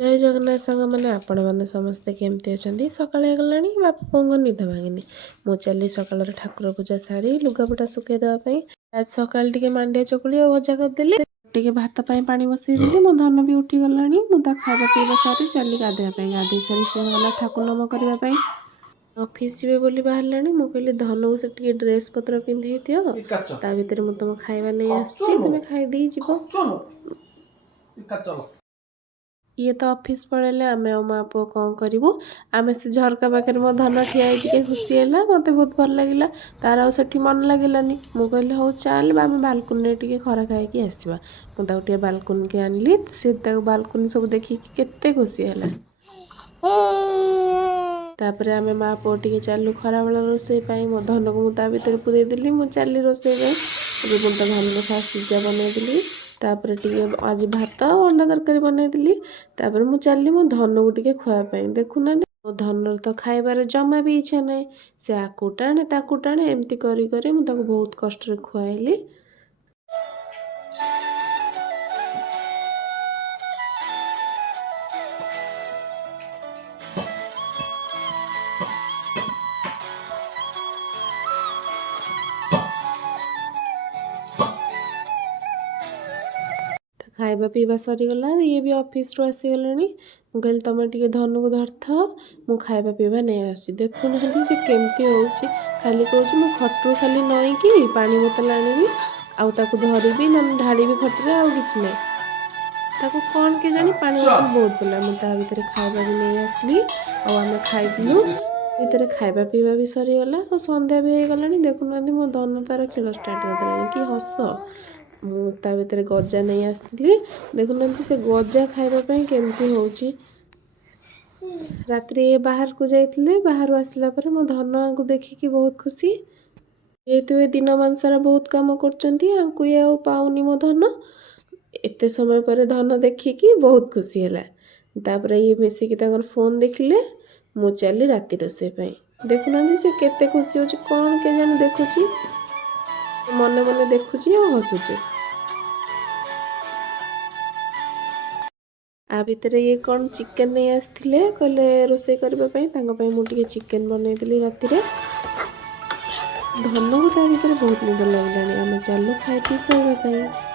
जय जगन्नाथ सांग मैंने आपण मैंने समस्ते केमती अच्छा सकाଳେ गलानी बापा निद भांगिनी मु चली सकाल ठाकुर पूजा सारी लुगापटा सुखे देवाई आज सकाल टे मांडिया चकुली और भजा करदेली टे भात पानी बसईदी मो धन भी उठी गलानी मुझा खावा पीवा सारी चली गाधेवाई गाधे सारी सी गला ठाकुर नम करने ऑफिस जीवे बोली बाहर मु कहली धन को से ड्रेस पत्र पिंधे दियो ता भीतर मु तुम खाଇବା नहीं आसुची तुम खाई दी जीव ये तो ऑफिस पड़े आम माँ पु कौन करूँ आम से झरका पाखे मो धन ठिया खुशी है मत बहुत भल लगे तार आठ मन लगलानी मु कहली हूँ चल आम बालकुनी टे खरा खाई आसवा मुझे बालकुनी के आनली सी बालकुनी सब देखिकी केते खुशी है तापर आम माँ पु टे चलू खरा बेला रोसई मो धन को मुझे भर पूरे देली मुझे चली रोसई मुझे धन को फास्ट सिजा बनईदी तापर टे आज भात अंडा तरकारी बनईदी तापर मु चली मो धन को टे खुआपाई देखुना मो धन तो खाइबार जमा भी इच्छा ना से आकू टाणे ताकू टाणे एमती करी मुझे बहुत कष्ट खुआली खाଇବା पीवा सरीगला ये भी ऑफिस रू आसीगला मुझे तुम टे धन को धरथ मु खाଇବା पीवा नहीं आसी देखुना से केमती हो खाली कौच मु खटू खाली नईकी पानी बोतल आनी आउ धरबी ना ढाड़ी खटरे आउ कि ना ताको कौन के जानी पानी बोतल बहुत बोला मुझे भर खाଇବା भी नहीं आसली आम खाइलु भर खाଇବା पीवा भी सरीगला और संध्या भी हो गला देखुना मो धन तार खेल स्टार्ट करदेला कि हस मुझे भर गजा नहीं आसती देखुना से गजा खाइबापी केमती होची रात्रि बाहर को जाइए बाहर आसला पर मो धन को देखिकी बहुत खुशी जेहेतु ये दिन मानसारा बहुत काम कर ये पाऊनी मो धन एते समय पर धन देखिकी बहुत खुशी है तापर ये मिसिकी फोन देखिले मु चली राति रोसई देखुना से केते खुशी हो कौन के जाने देखुची मने मने देखुची और हसुची आ भीतर ये कौन चिकेन नहीं आसते कहले रोसई करने मुझे चिकेन बनईदी राति धन को ता भर बहुत निद लगलानी आम चलो खाई पी सोवाई।